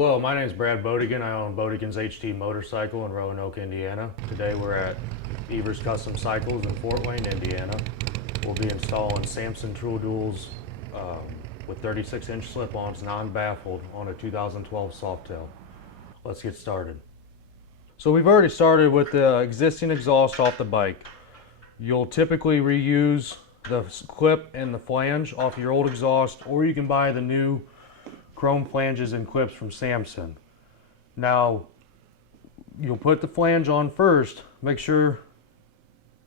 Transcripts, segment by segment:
Hello, my name is Brad Bodigan. I own Bodigan's HT Motorcycle in Roanoke, Indiana. Today we're at Evers Custom Cycles in Fort Wayne, Indiana. We'll be installing Samson tool duels with 36-inch slip-ons, non-baffled, on a 2012 Softail. Let's get started. So we've already started with the existing exhaust off the bike. You'll typically reuse the clip and the flange off your old exhaust, or you can buy the new chrome flanges and clips from Samson. Now, you'll put the flange on first. Make sure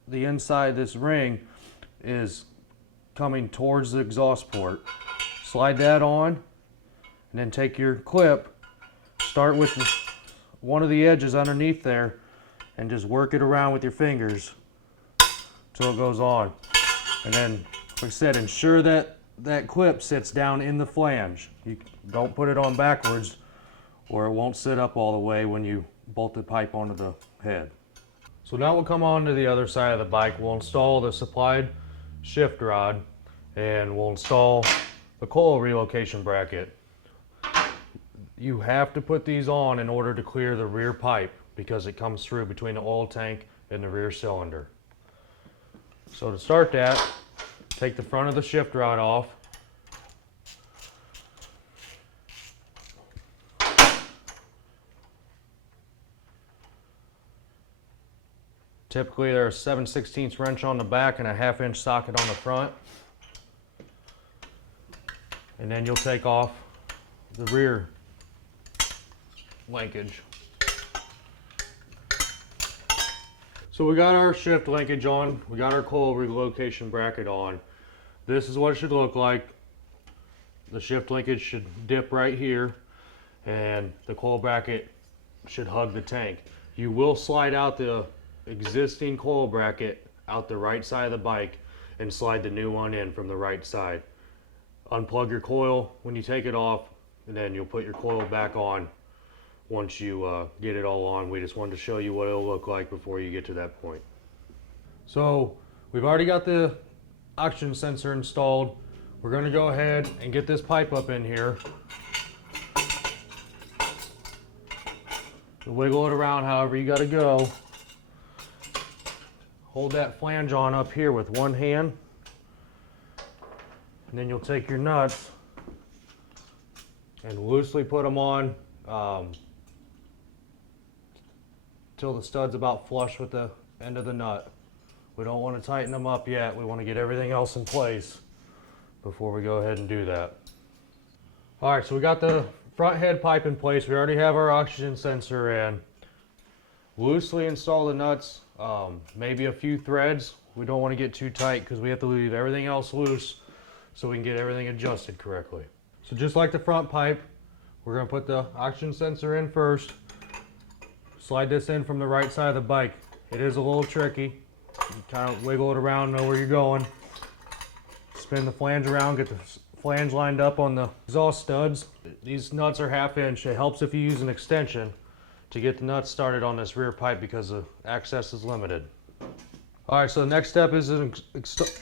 the inside of this ring is coming towards the exhaust port. Slide that on, and then take your clip, start with one of the edges underneath there, and just work it around with your fingers till it goes on. And then, like I said, ensure that that clip sits down in the flange. You don't put it on backwards, or it won't sit up all the way when you bolt the pipe onto the head. So now we'll come on to the other side of the bike. We'll install the supplied shift rod, and we'll install the coil relocation bracket. You have to put these on in order to clear the rear pipe, because it comes through between the oil tank and the rear cylinder. So to start that, take the front of the shift rod off. Typically there's a 7/16 wrench on the back and a 1/2-inch socket on the front. And then you'll take off the rear linkage. So we got our shift linkage on, we got our coil relocation bracket on. This is what it should look like. The shift linkage should dip right here, and the coil bracket should hug the tank. You will slide out the existing coil bracket out the right side of the bike and slide the new one in from the right side. Unplug your coil when you take it off, and then you'll put your coil back on once you get it all on. We just wanted to show you what it'll look like before you get to that point. So we've already got the oxygen sensor installed. We're going to go ahead and get this pipe up in here. Wiggle it around however you got to go. Hold that flange on up here with one hand, and then you'll take your nuts and loosely put them on till the stud's about flush with the end of the nut. We don't want to tighten them up yet. We want to get everything else in place before we go ahead and do that. All right, so we got the front head pipe in place. We already have our oxygen sensor in. Loosely install the nuts, maybe a few threads. We don't want to get too tight because we have to leave everything else loose so we can get everything adjusted correctly. So just like the front pipe, we're going to put the oxygen sensor in first. Slide this in from the right side of the bike. It is a little tricky. You kind of wiggle it around, know where you're going. Spin the flange around, get the flange lined up on the exhaust studs. These nuts are 1/2 inch. It helps if you use an extension to get the nuts started on this rear pipe because the access is limited. All right, so the next step is to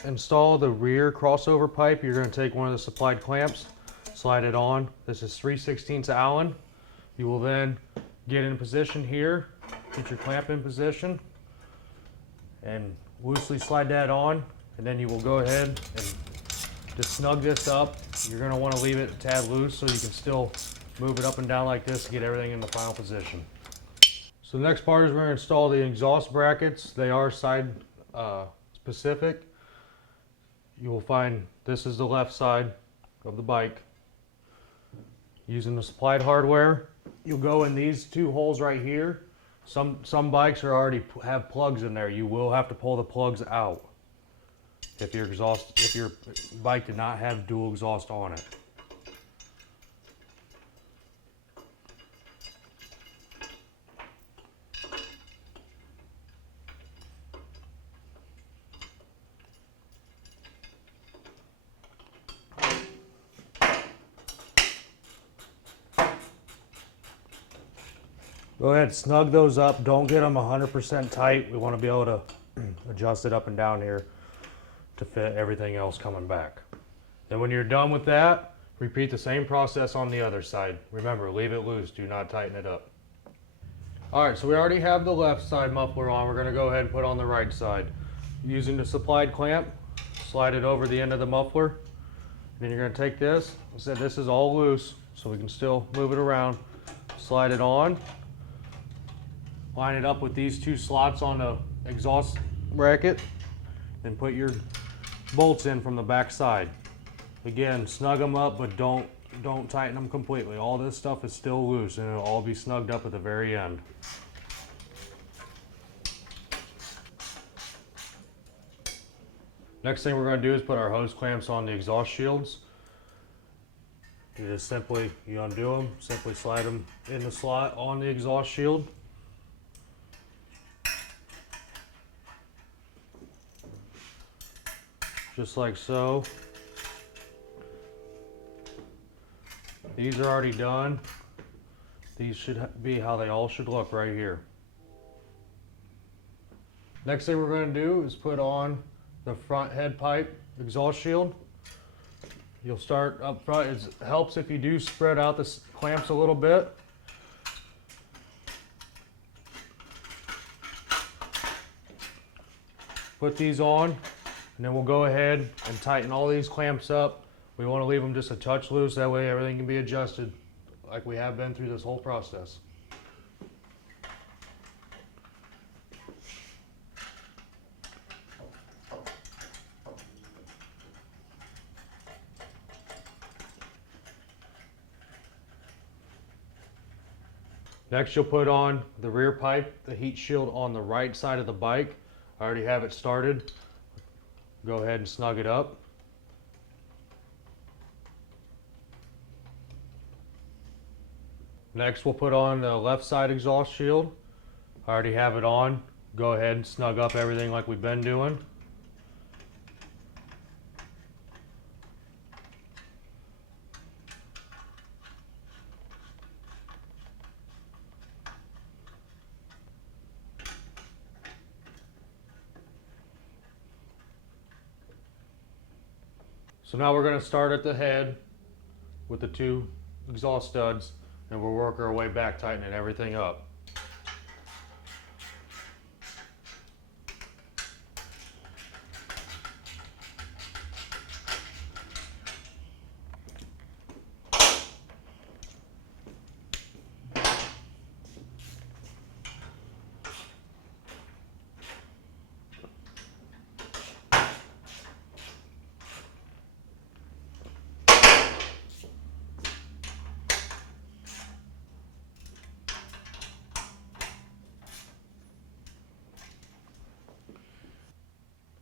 install the rear crossover pipe. You're going to take one of the supplied clamps, slide it on. This is 3/16 Allen. You will then get in position here, get your clamp in position, and loosely slide that on, and then you will go ahead and just snug this up. You're going to want to leave it a tad loose so you can still move it up and down like this to get everything in the final position. So the next part is we're going to install the exhaust brackets. They are side specific. You will find this is the left side of the bike. Using the supplied hardware, you'll go in these two holes right here. Some bikes are already have plugs in there. You will have to pull the plugs out if your bike did not have dual exhaust on it. Go ahead, snug those up. Don't get them 100% tight. We want to be able to adjust it up and down here to fit everything else coming back. Then when you're done with that, Repeat the same process on the other side. Remember, leave it loose, do not tighten it up. Alright, so we already have the left side muffler on. We're going to go ahead and put on the right side. Using the supplied clamp, slide it over the end of the muffler. Then you're going to take this, I said this is all loose, so we can still move it around. Slide it on. Line it up with these two slots on the exhaust bracket. Then put your bolts in from the back side. Again, snug them up, but don't tighten them completely. All this stuff is still loose and it'll all be snugged up at the very end. Next thing we're going to do is put our hose clamps on the exhaust shields. You just simply, you undo them, simply slide them in the slot on the exhaust shield. Just like so. These are already done. These should be how they all should look right here. Next thing we're going to do is put on the front head pipe exhaust shield. You'll start up front. It helps if you do spread out the clamps a little bit. Put these on, and then we'll go ahead and tighten all these clamps up. We want to leave them just a touch loose, that way everything can be adjusted like we have been through this whole process. Next you'll put on the rear pipe, the heat shield on the right side of the bike. I already have it started. Go ahead and snug it up. Next we'll put on the left side exhaust shield. I already have it on. Go ahead and snug up everything like we've been doing. So now we're going to start at the head with the two exhaust studs, and we'll work our way back, tightening everything up.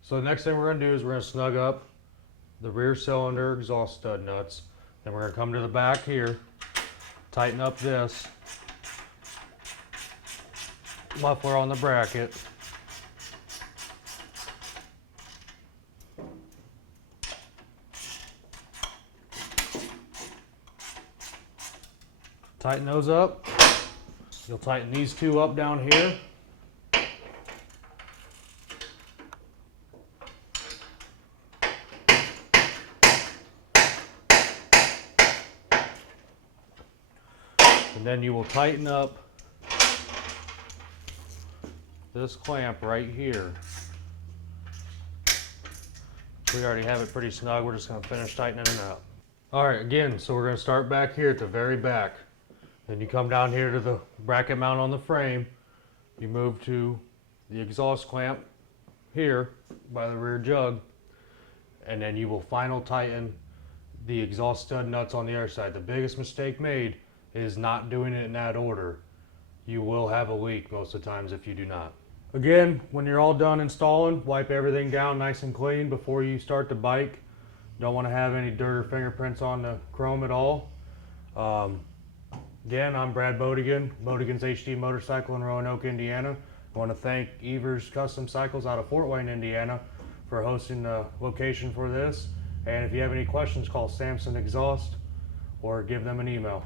So the next thing we're going to do is we're going to snug up the rear cylinder exhaust stud nuts. Then we're going to come to the back here, tighten up this muffler on the bracket. Tighten those up. You'll tighten these two up down here. And then you will tighten up this clamp right here. We already have it pretty snug. We're just going to finish tightening it up. Alright, again, so we're going to start back here at the very back. Then you come down here to the bracket mount on the frame. You move to the exhaust clamp here by the rear jug. And then you will final tighten the exhaust stud nuts on the other side. The biggest mistake made is not doing it in that order. You will have a leak most of the times if you do not. Again, when you're all done installing, wipe everything down nice and clean before you start the bike. Don't want to have any dirt or fingerprints on the chrome at all. Again, I'm Brad Bodigan, Bodigan's HD Motorcycle in Roanoke, Indiana. I want to thank Evers Custom Cycles out of Fort Wayne, Indiana for hosting the location for this. And if you have any questions, call Samson Exhaust or give them an email.